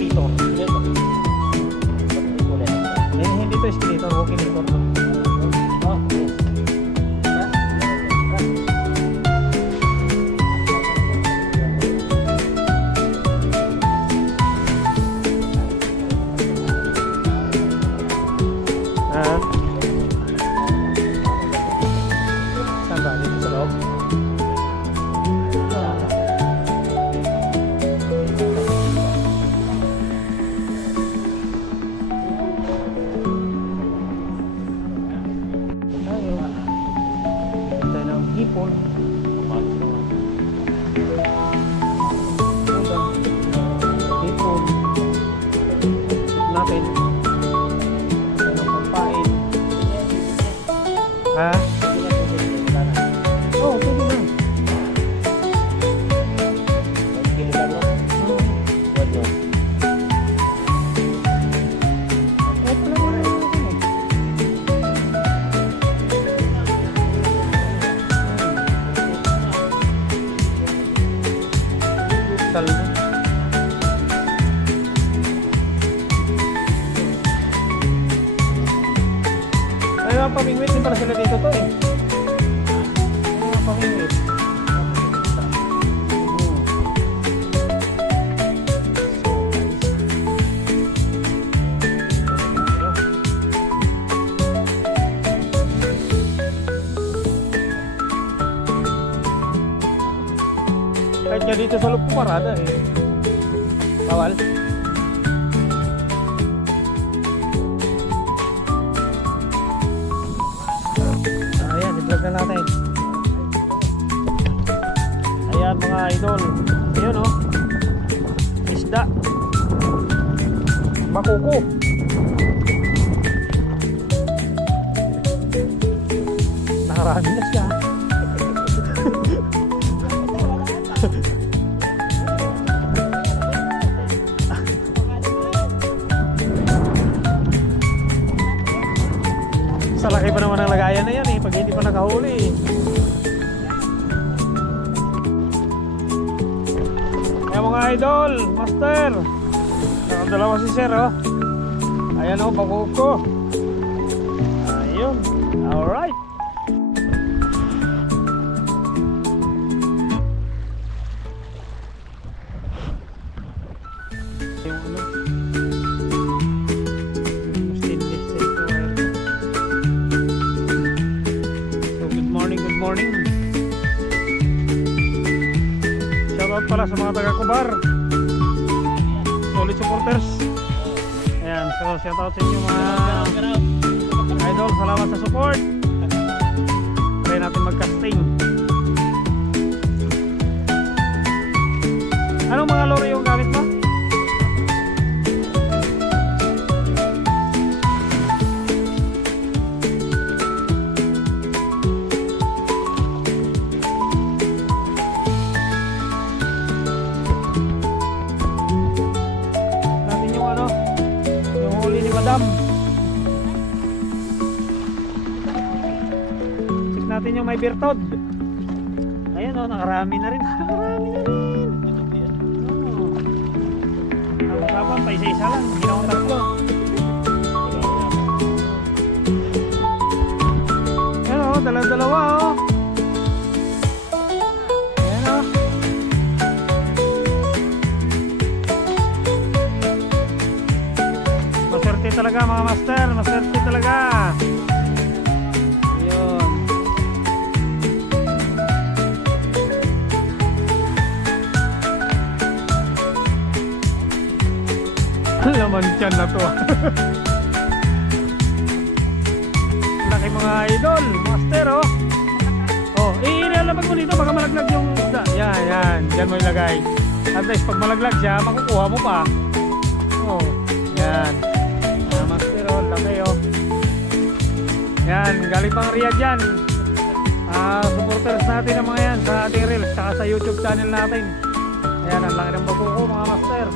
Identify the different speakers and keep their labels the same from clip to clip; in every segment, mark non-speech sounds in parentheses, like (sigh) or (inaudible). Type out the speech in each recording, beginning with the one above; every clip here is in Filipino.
Speaker 1: infinito. People. Mga pamingwit din pala sila dito to eh. Mga pamingwit. Kahit nga dito sa loob pumarada eh. Bawal. Ayan, Ayan mga idol. Ayan oh. Isda. Bakuko. Nakarami na siya. Sa laki pa naman ng lagayan na yan eh, pag hindi pa nakahuli eh. Idol, master. Nakadalawa si sir oh. Ayan oh, bakuko. Ayun, alright. So good morning, good morning. Shoutout pala sa mga taga Kubar. Solid supporters. Ayan, so shoutout sa inyo mga idol. Salamat sa support. Try natin mag-casting. Anong mga lori yung madam check natin yung may birtod ayun o nakarami na rin. (laughs) Nakarami na rin. Ang usapan pa isa isa lang. Ginawang tatlo ayun o dalawa dalawa o ayun talaga mga master, maswerte talaga. Ayun. Laman tiyan na to. (laughs) Laki mga idol, master oh. Oh, iilalabag mo dito baka malaglag yung isda. Yan, yan. Diyan mo ilagay. At least pag malaglag siya, makukuha mo pa. Oh, yan. Yan, galing pang Riyadh yan. Ah, supporters natin ang mga yan sa ating reels, saka sa YouTube channel natin. Ayan, ang laki ng babuko mga master.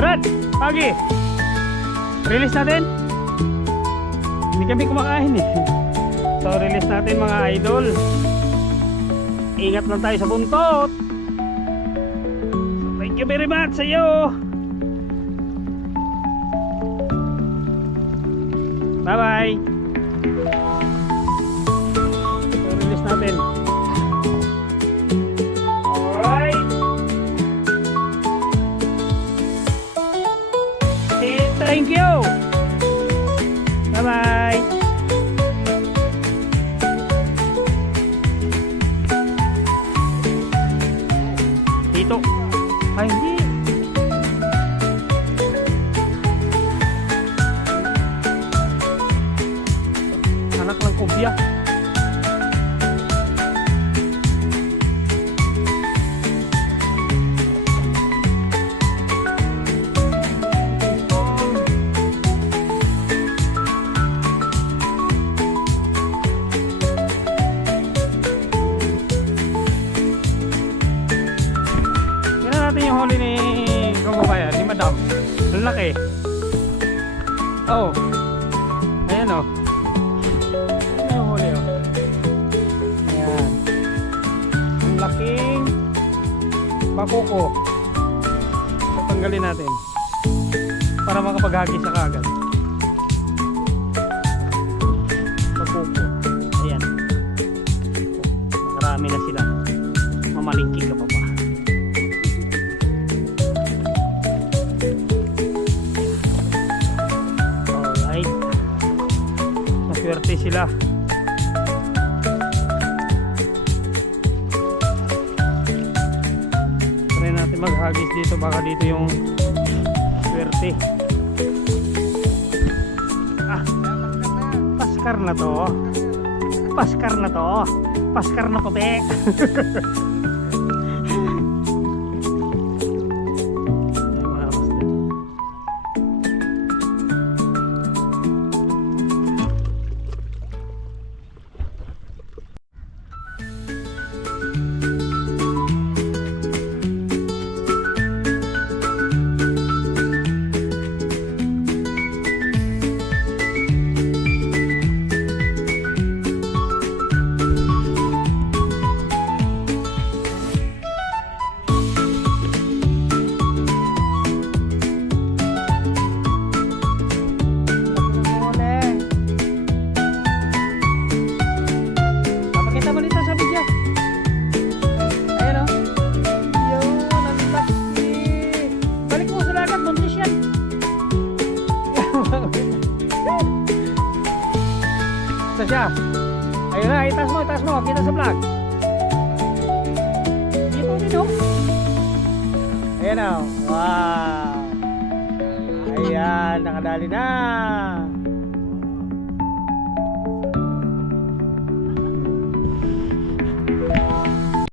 Speaker 1: Brad! Pagi! Release natin? Hindi kami kumakain eh. So release natin mga idol. Ingat lang tayo sa buntot. Thank you very much sa iyo. Bye bye. So release natin. Thank you. Bye bye. Dito. Ay, hindi. Natin yung huli ni Gumabaya, ni Madam. Ang laki. Oh. Ayan oh. Ayan yung huli oh. Ayan. Ang laking bakuko. So, tanggalin natin. Para makapaghagis sa kagad. Bakuko. Ayan. Marami na sila. Mamalingki Maswerte sila. Try natin maghagis dito. Baka dito yung swerte. Ah. Paskar na to. Paskar na to. Paskar na puti. Ay, (laughs) Ito siya. Ayun na, itaas mo, itaas mo. Kita sa vlog. Dito, dito. Ayan o. Wow. Ayan, nakadali na.